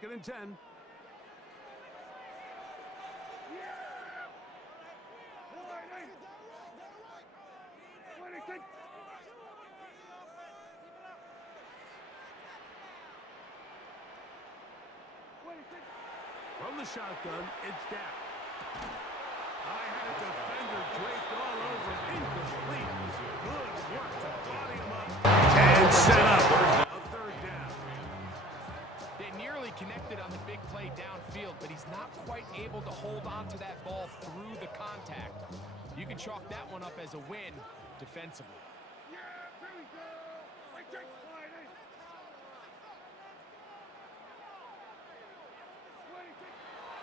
Second and 10. From the shotgun, it's down. I had a defender draped all over. Incomplete. Good work to body him up. And set up a third down. They nearly connected on the big play downfield, but he's not quite able to hold on to that ball through the contact. You can chalk that one up as a win defensively.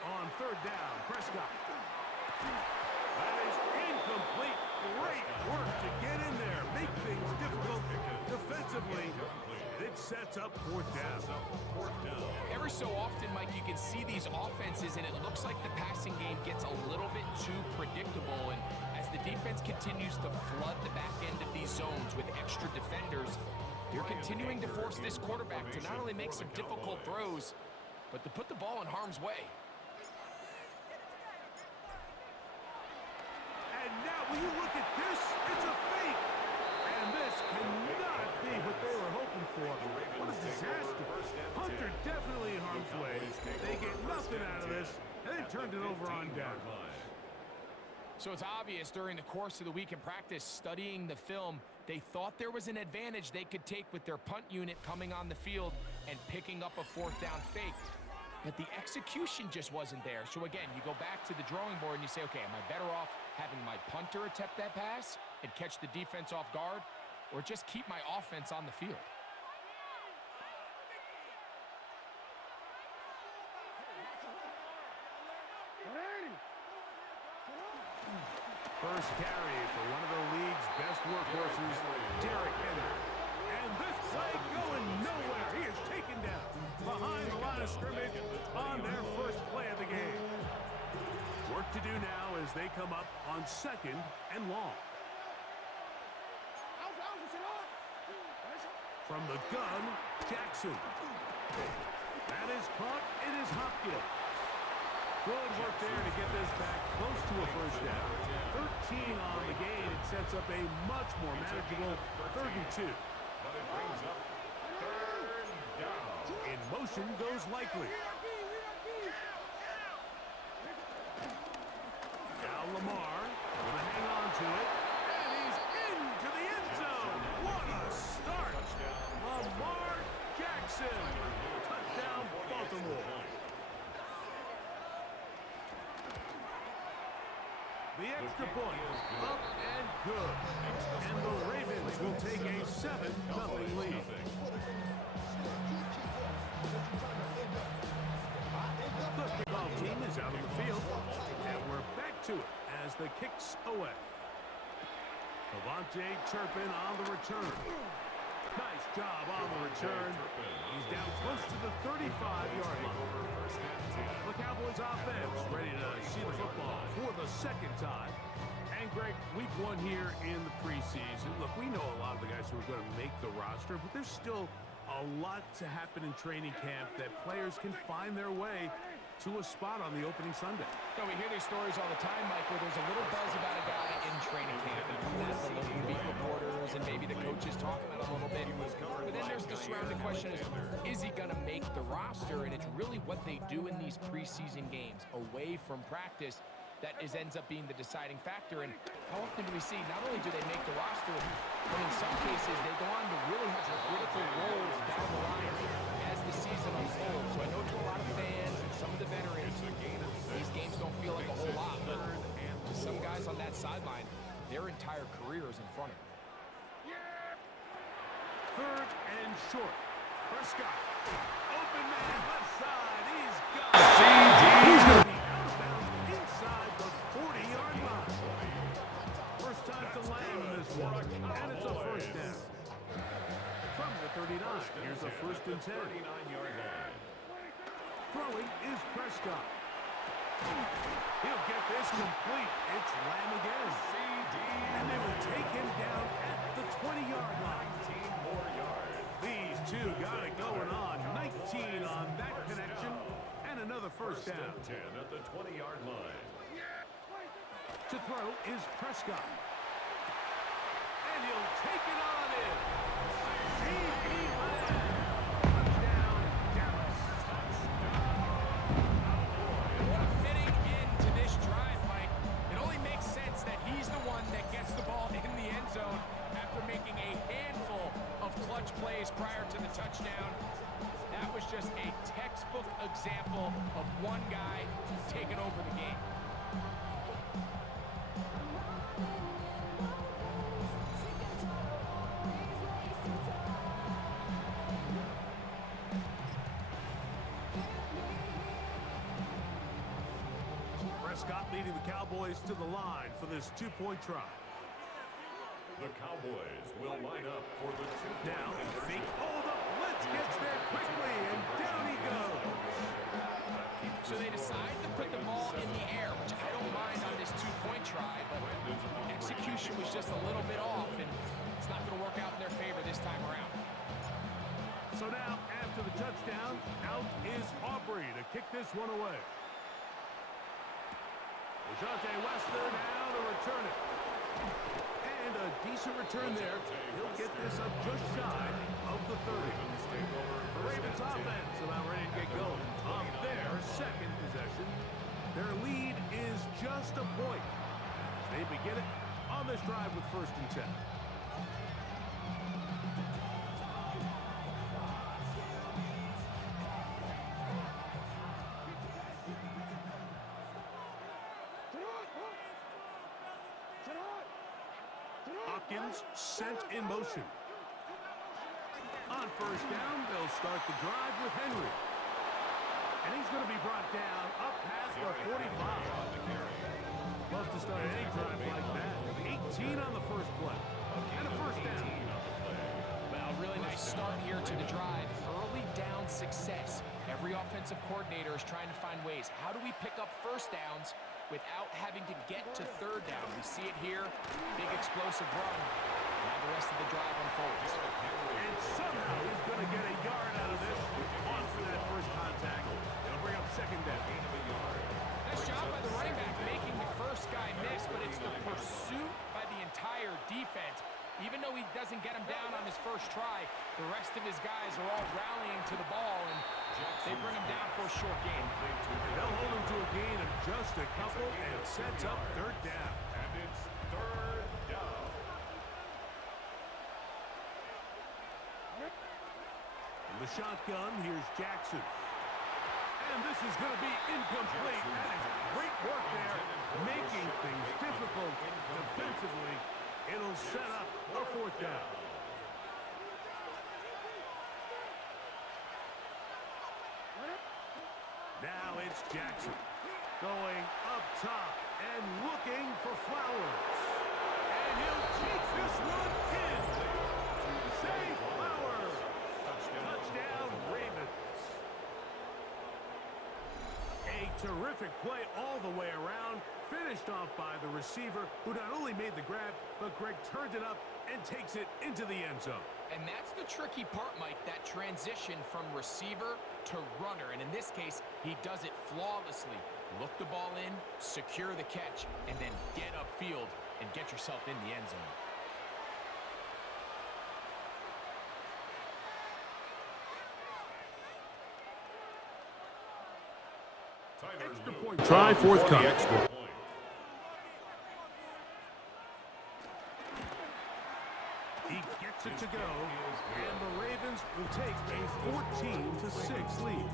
On third down, Prescott. That is incomplete. Great work to get in there. Make things difficult defensively. It sets up fourth down. Every so often, Mike, you can see these offenses, and it looks like the passing game gets a little bit too predictable. And as the defense continues to flood the back end of these zones with extra defenders, you're continuing to force this quarterback to not only make some difficult throws, but to put the ball in harm's way. And now, will you look at this? It's a fake. And this cannot be what they were hoping for. What a disaster. Hunter definitely in harm's way. They get nothing out of this, and they turned it over on down. So it's obvious during the course of the week in practice, studying the film, they thought there was an advantage they could take with their punt unit coming on the field and picking up a fourth down fake. But the execution just wasn't there. So again, you go back to the drawing board and you say, okay, am I better off having my punter attempt that pass and catch the defense off guard, or just keep my offense on the field? First carry for one of the league's best workhorses, Derrick Henry. And this play going nowhere. He is taken down behind the line of scrimmage on their first play of the game. Work to do now as they come up on second and long. From the gun, Jackson. That is caught. It is Hopkins. Good work there to get this back close to a first down. 13 on the game. It sets up a much more manageable 3rd and 2. In motion goes Likely. Now Lamar going to hang on to it. And he's into the end zone. What a start. Lamar Jackson. Touchdown, Baltimore. The extra point, up and good. And the Ravens will take a 7-0 lead. The kickoff team is out on the field, and we're back to it as the kick's away. Devontae Turpin on the return. Nice job on the return. He's down close to the 35-yard line. The Cowboys offense ready to see the football for the second time. And Greg, week 1 here in the preseason. Look, we know a lot of the guys who are going to make the roster, but there's still a lot to happen in training camp that players can find their way to a spot on the opening Sunday. No, we hear these stories all the time, Mike, where there's a little buzz about a guy in training camp, and from that, the local beat reporters and maybe the coaches talk about it a little bit. But then there's the surrounding question is he going to make the roster? And it's really what they do in these preseason games away from practice that ends up being the deciding factor. And how often do we see not only do they make the roster, but in some cases they go on to really have critical roles down the line as the season unfolds. So I know to a lot of fans and some of the veterans, these games don't feel like a whole lot, but to some guys on that sideline, their entire career is in front of them. 3rd and short. Prescott. Open man left side. He's got it. He's going to be out of bounds inside the 40-yard line. First time to land in this one. And it's a first down. From the 39. Here's a 1st and 10. Throwing is Prescott. He'll get this complete. It's Lamb again. And they will take him down at the 20-yard line. These two got it going on. 19 on that connection. another first down. 10 at the 20-yard line. To throw is Prescott. And he'll take it on in. C.P. Touchdown, Dallas. What a fitting end to this drive, Mike. It only makes sense that he's the one that gets the ball in the end zone after making a handful of clutch plays prior to the touchdown. That was just a textbook example of one guy taking over the game. Prescott leading the Cowboys to the line for this two-point try. The Cowboys will line up for the two-point Now, conversion. fake hold up. Blitz gets there quickly, and down he goes. So they decide to put the ball in the air, which I don't mind on this two-point try, but execution was just a little bit off, and it's not going to work out in their favor this time around. So now, after the touchdown, out is Aubrey to kick this one away. Dejounte Western now to return it. And a decent return there. He'll get this up just shy of the 30. The Ravens offense about ready to get going. On their second possession, their lead is just a point. They begin it on this drive with 1st and 10. Hopkins sent in motion. On 1st down, they'll start the drive with Henry. And he's going to be brought down up past the 45. Love to start any drive like that. 18 on the first play. And a 1st down. Well, really nice start here to the drive. Early down success. Every offensive coordinator is trying to find ways. How do we pick up 1st downs without having to get to 3rd down? We see it here. Big explosive run. Now the rest of the drive unfolds. And somehow he's going to get a yard out of this. On for that first contact. It'll bring up 2nd down. Nice job by the running back making the first guy miss, but it's the pursuit by the entire defense. Even though he doesn't get him down on his first try, the rest of his guys are all rallying to the ball, and they bring him down for a short gain. They'll hold him to a gain of just a couple and sets up 3rd down. And it's 3rd down. In the shotgun, here's Jackson. And this is going to be incomplete. That is great work there, making things difficult defensively. It'll set up a 4th down. Now it's Jackson going up top and looking for Flowers. And he'll take this one in. Say Flowers. Touchdown, Ravens. A terrific play all the way around. Finished off by the receiver, who not only made the grab, but Greg turned it up and takes it into the end zone. And that's the tricky part, Mike, that transition from receiver to runner. And in this case, he does it flawlessly. Look the ball in, secure the catch, and then get upfield and get yourself in the end zone. Extra point. Try forthcoming. He gets it to go, and the Ravens will take a 14-6 lead.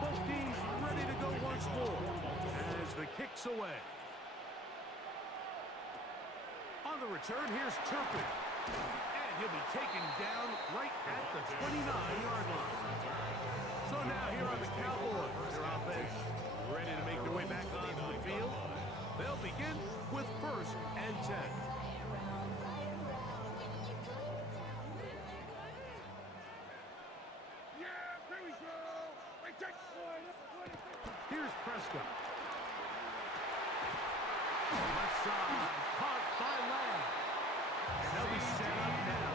Both teams ready to go once more as the kick's away. On the return, here's Turpin. And he'll be taken down right at the 29-yard line. So now here are the Cowboys. Their offense ready to make their way back onto the field. They'll begin with 1st and 10. Here's Prescott. Left side, caught by Lamb. And they'll be set up now.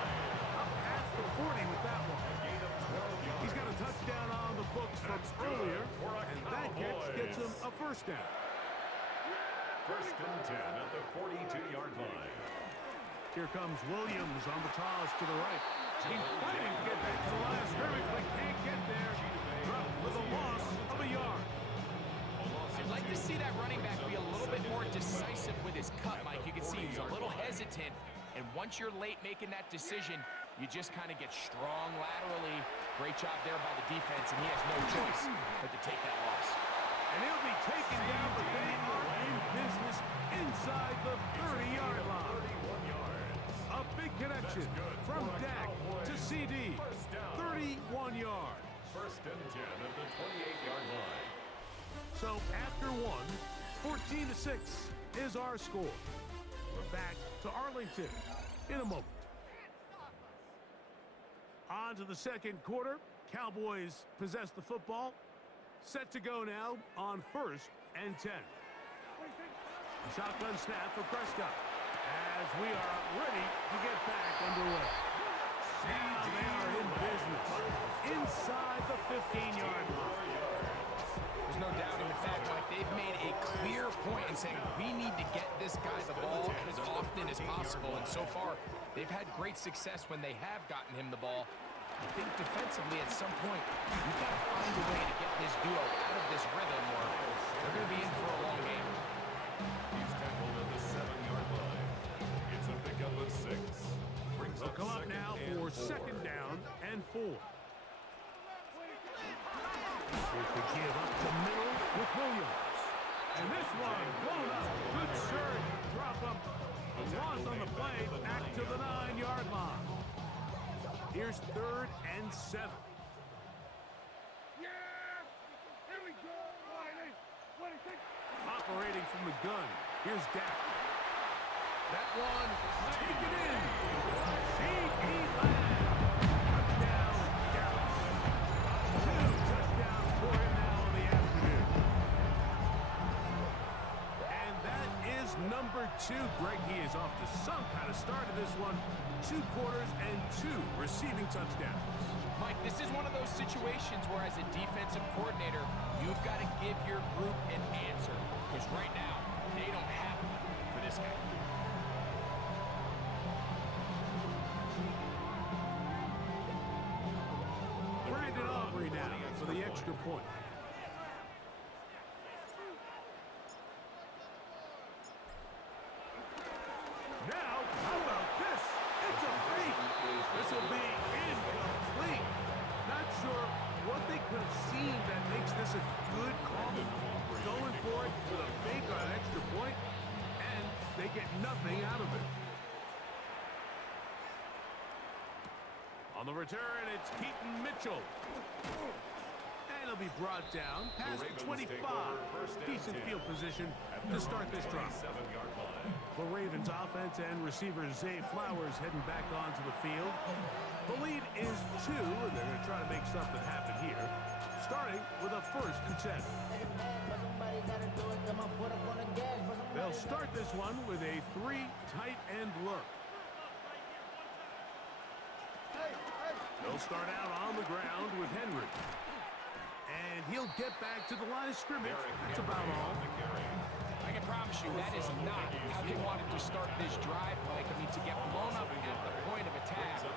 Up past the 40 with that one. He's got a touchdown on the books from earlier, and that catch gets him a first down. First and 10 at the 42-yard line. Here comes Williams on the toss to the right. He's fighting to get back to the line of scrimmage, but can't get there. Dropped for the loss of a yard. I'd like to see that running back be a little bit more decisive with his cut, Mike. You can see he's a little hesitant, and once you're late making that decision, you just kind of get strong laterally. Great job there by the defense, and he has no choice but to take that loss. And he'll be taken down, but they are in business inside the 30-yard line. A big connection from Dak to CD. 31 yards. First and 10 at the 28-yard line. So after one, 14-6 is our score. We're back to Arlington in a moment. On to the second quarter. Cowboys possess the football. Set to go now on 1st and 10. Shotgun snap for Prescott as we are ready to get back underway. Now they are in business inside the 15-yard line. There's no doubting the fact, Mike, they've made a clear point in saying we need to get this guy the ball as often as possible, and so far they've had great success when they have gotten him the ball. I think defensively at some point you've got to find a way to get this duo out of this rhythm or they're going to be in for a long game. He's tackled at the 7-yard line. It's a pickup of 6. They'll come up now for 2nd down and 4. They could give up the middle with Williams. And this one blown up. Good surge. Drop up. A loss on the play. Back to the 9-yard line. Here's 3rd and 7. Operating from the gun. Here's Dak. That one taken in. C.E. Lamb. Touchdown, Dallas. 2 touchdowns for him now in the afternoon. And that is number 2. Greg, he is off to some kind of start of this one. 2 quarters and 2 receiving touchdowns. Mike, this is one of those situations where as a defensive coordinator, you've got to give your group an answer. Because right now, they don't have it for this guy. Brandon Aubrey now for the extra point. Now, how about this? It's a fake. This will be incomplete. Not sure what they could have seen that makes this a good call. Going for it with a fake on an extra point, and they get nothing out of it. On the return, it's Keaton Mitchell. And he'll be brought down past the 25. Decent field position to start this drive. The Ravens offense and receiver Zay Flowers heading back onto the field. The lead is 2, and they're going to try to make something happen here. Starting with a 1st and 10. They'll start this one with a 3 tight end look. They'll start out on the ground with Henry. And he'll get back to the line of scrimmage. That's about all. I can promise you that is not how they wanted to start this drive, Mike. I mean, to get blown up at the point of attack,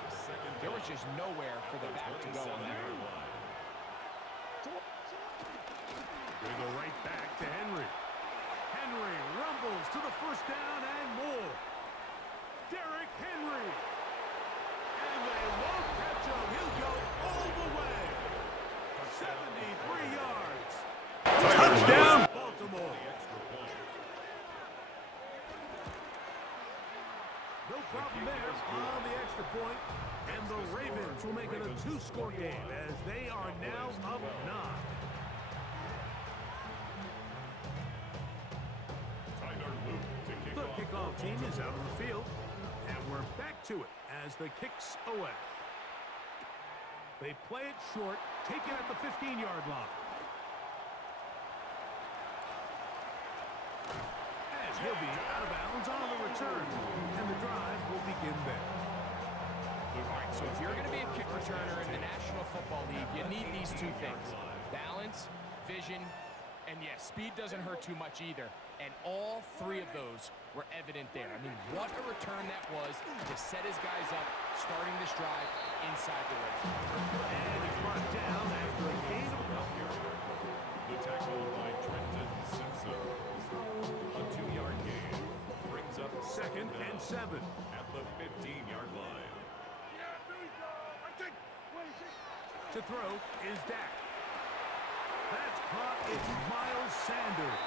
there was just nowhere for the back to go on that. They go right back to Henry. Henry rumbles to the 1st down and more. Derrick Henry. And they won't catch him. He'll go all the way. 73 yards. Touchdown, Baltimore. No problem there on the extra point. And the Ravens will make it a 2-score game as they are now up 9. The kickoff team is out on the field, and we're back to it as the kick's away. They play it short, take it at the 15-yard line. And he'll be out of bounds on the return, and the drive will begin there. The All right, so if you're going to be a kick returner in the National Football League, you need these two things: balance, vision, and yes, speed doesn't hurt too much either. And all three of those were evident there. I mean, what a return that was to set his guys up, starting this drive inside the red zone. And it's brought down after a gain of a couple. The tackle by Trenton Simpson. A 2-yard gain brings up 2nd and 7. at the 15-yard line. To throw is Dak. That's caught. It's Miles Sanders.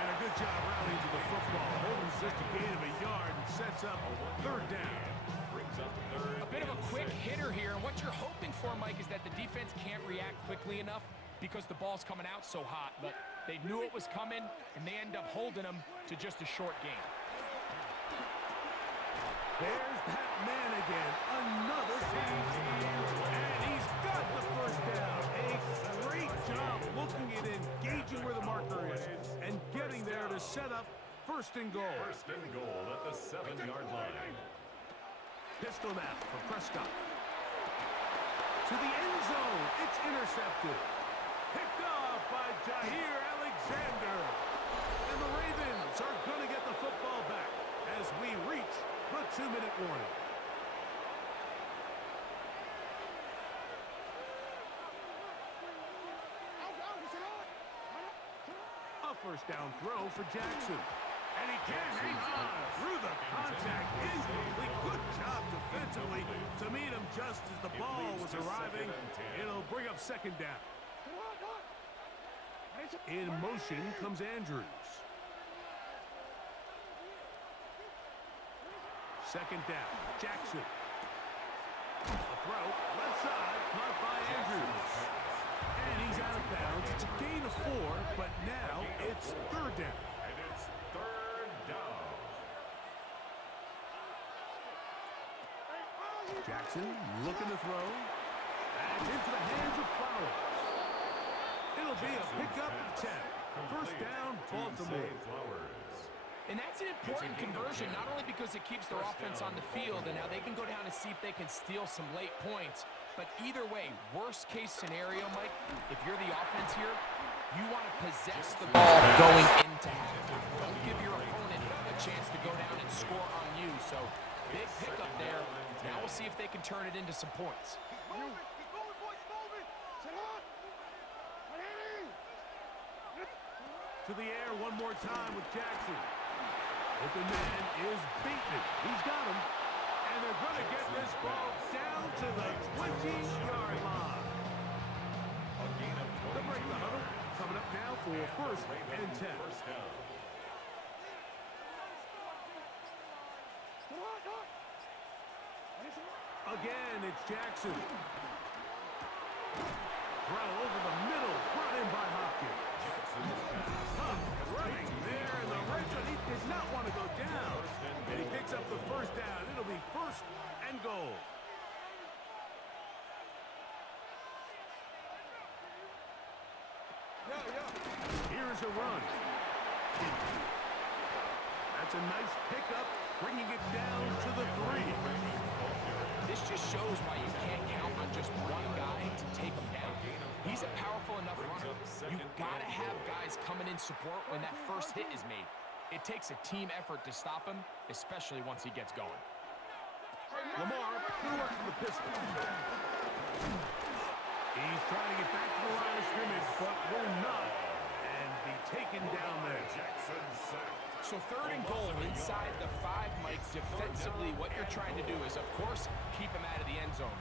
And a good job rallying to the football. Holds just a gain of a yard and sets up 3rd down. Brings up 3rd. A bit of a quick hitter here, and what you're hoping for, Mike, is that the defense can't react quickly enough because the ball's coming out so hot. But they knew it was coming, and they end up holding them to just a short gain. There's that man again. Another catch. And he's got the 1st down. A great job looking at engaging where the marker is and getting there to set up 1st and goal. 1st and goal at the 7-yard line. Pistol now for Prescott. To the end zone. It's intercepted. Picked off by Jair Alexander. And the Ravens are going to get the football back as we reach the 2-minute warning. A 1st down throw for Jackson. And he can't hang on through the contact. Incomplete. Good job defensively to meet him just as the ball was arriving. It'll bring up 2nd down. In motion comes Andrews. 2nd down. Jackson. A throw. Left side. Caught by Andrews. And he's out of bounds. It's a gain of 4, but now it's 3rd down. And it's 3rd down. Jackson looking to throw. And into the hands of Flowers. It'll be a pickup of 10. 1st down, Baltimore. And that's an important conversion, not only because it keeps their offense on the field, and now they can go down and see if they can steal some late points. But either way, worst case scenario, Mike, if you're the offense here, you want to possess the ball going into halftime. Don't give your opponent a chance to go down and score on you. So big pickup there. Now we'll see if they can turn it into some points. To the air one more time with Jackson. Open man is Bateman. He's got him. And they're going to get this ball down to the 20-yard line. They'll break the huddle. Coming up now for 1st and 10. Again, it's Jackson. Throw over the middle. Brought in by Hopkins. Running there in the red zone. He did not want to go down. And he picks up the 1st down. It'll be 1st and goal. Here's a run. That's a nice pickup, bringing it down to the 3. This just shows why you can't count on just one guy to take him down. He's a powerful enough runner. You've got to have guys coming in support when that 1st hit is made. It takes a team effort to stop him, especially once he gets going. Lamar, good work from the pistol. He's trying to get back to the line of scrimmage, but will not. And be taken down there. Jackson sacked. So 3rd and goal inside the 5, Mike. Defensively, what you're trying to do is, of course, keep him out of the end zone.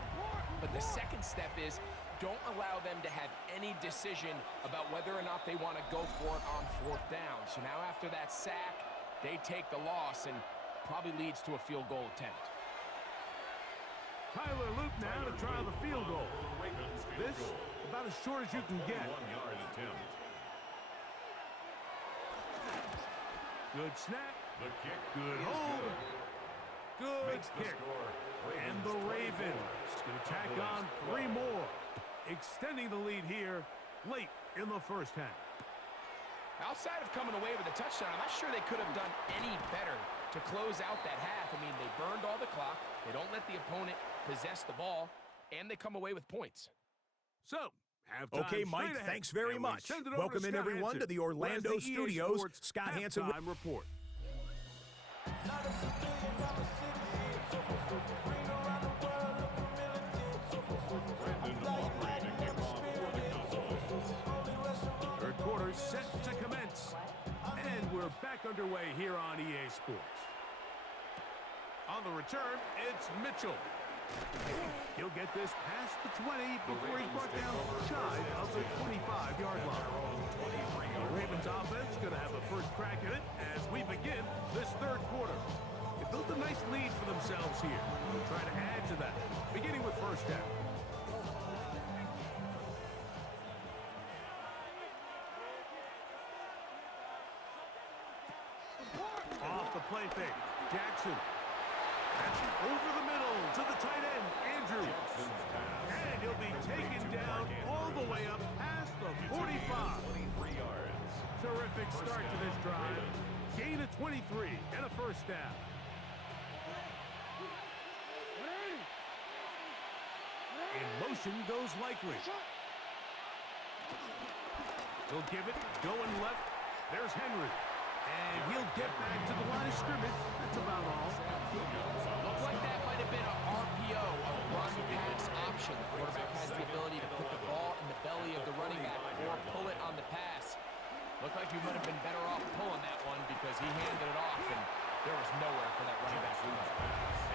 But the 2nd step is don't allow them to have any decision about whether or not they want to go for it on 4th down. So now after that sack, they take the loss and probably leads to a field goal attempt. Tyler Luke now to try the field goal. This about as short as you can get. 1-yard attempt. Good snap. The kick. Good is hold. Good Makes the kick. score. And the Ravens going to tack on 3 more, extending the lead here late in the 1st half. Outside of coming away with a touchdown, I'm not sure they could have done any better to close out that half. I mean, they burned all the clock. They don't let the opponent possess the ball, and they come away with points. So, halftime. Okay, Mike, ahead. thanks very And we much. send it over Welcome to in, Scott everyone, Hansen, to the who has Orlando the EA Studios. Sports Scott Hansen. halftime report. Third quarter set to commence. And we're back underway here on EA Sports. On the return, it's Mitchell. He'll get this past the 20 before he's brought down shy of the 25-yard line. The Ravens offense going to have the first crack at it as we begin this third quarter. They built a nice lead for themselves here. They'll try to add to that, beginning with first down. Off the play fake, Jackson. That's over the middle to the tight end, Andrews. And he'll be taken down all the way up past the 45. Terrific start to this drive. Gain of 23 and a first down. In motion goes Likely. He'll give it, going left. There's Henry. And he'll get back to the line of scrimmage. That's about all. Looked like that might have been an RPO, a run-pass option. The quarterback has the ability to put the ball in the belly of the running back or pull it on the pass. Looked like he might have been better off pulling that one because he handed it off, and there was nowhere for that running back to go.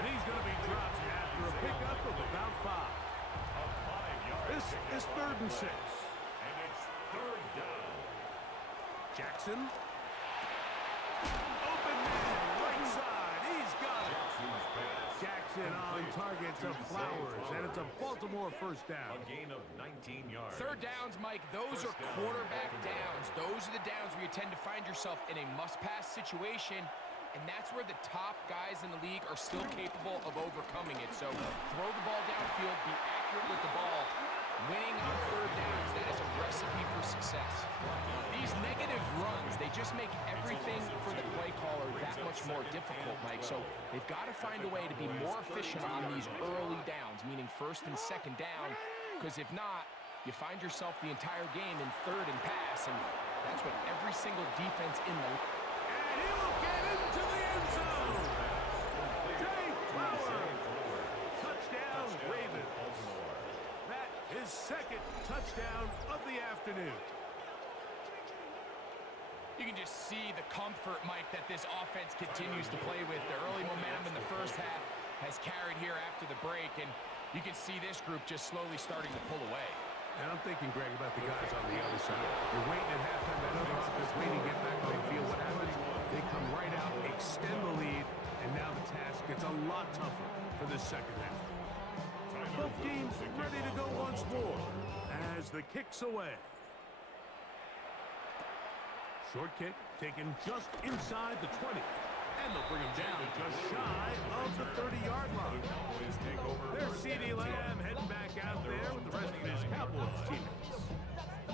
And he's going to be dropped after a pickup of about 5. This is 3rd and 6. And it's 3rd down. Jackson. Open man, right side. He's got it. Jackson on target to Flowers, and it's a Baltimore first down. A gain of 19 yards. Third downs, Mike, those are quarterback downs. Those are the downs where you tend to find yourself in a must-pass situation, and that's where the top guys in the league are still capable of overcoming it. So throw the ball downfield, be accurate with the ball. Winning on third downs, that is a recipe for success. These negative runs, they just make everything for the play caller that much more difficult, Mike. So they've got to find a way to be more efficient on these early downs, meaning first and second down, because if not, you find yourself the entire game in third and pass, and that's what every single defense in the... And he will get into the end zone. Jay Flowers. Touchdown, Ravens. That is second touchdown of the afternoon. You can just see the comfort, Mike, that this offense continues to play with. The early momentum in the first half has carried here after the break, and you can see this group just slowly starting to pull away. And I'm thinking, Greg, about the guys on the other side. They're waiting at halftime, that other offense waiting to get back on the field. What happens? They come right out, extend the lead, and now the task gets a lot tougher for this second half. Both teams ready to go once more as the kick's away. Short kick taken just inside the 20. And they'll bring him down just shy of the 30-yard line. There's C.D. Lamb heading back out there with the rest of his Cowboys teammates.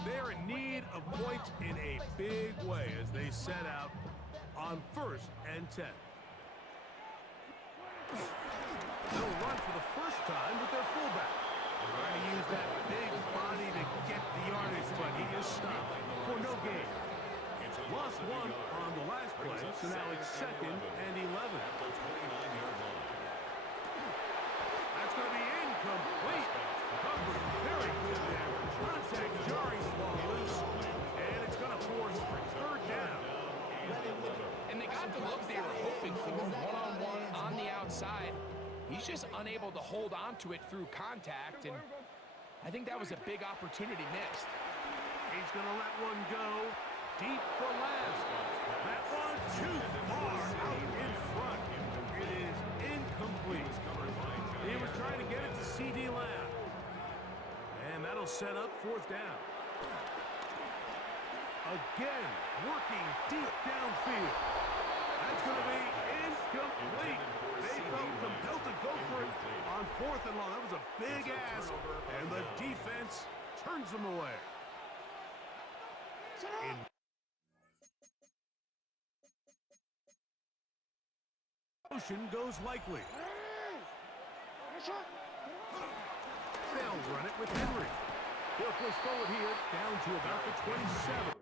They're in need of points in a big way as they set out on 1st and 10. They'll run for the first time with their fullback. Trying to use that big body to get the yardage, but he is stopped for no gain. Lost one on the last play, so now it's 2nd and 11. That's going to be incomplete. Covered very good there. Contact jarring the ball loose, and it's going to force 3rd down. And they got the look they were hoping for, one-on-one on the outside. He's just unable to hold on to it through contact, and I think that was a big opportunity missed. He's going to let one go. Deep for last. That one too far out in front. It is incomplete. He was trying to get it to C.D. Lamb. And that'll set up 4th down. Again, working deep downfield. That's going to be incomplete. They felt compelled to go for it on 4th and long. That was a big ask, and the defense turns them away. motion goes likely. They'll run it with Henry. He'll push forward here, down to about the 27.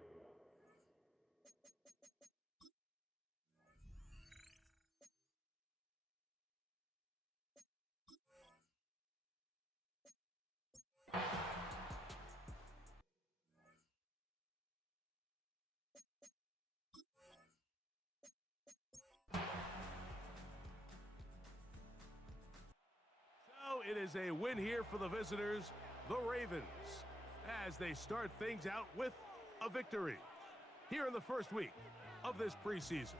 So it is a win here for the visitors, the Ravens, as they start things out with a victory here in the first week of this preseason.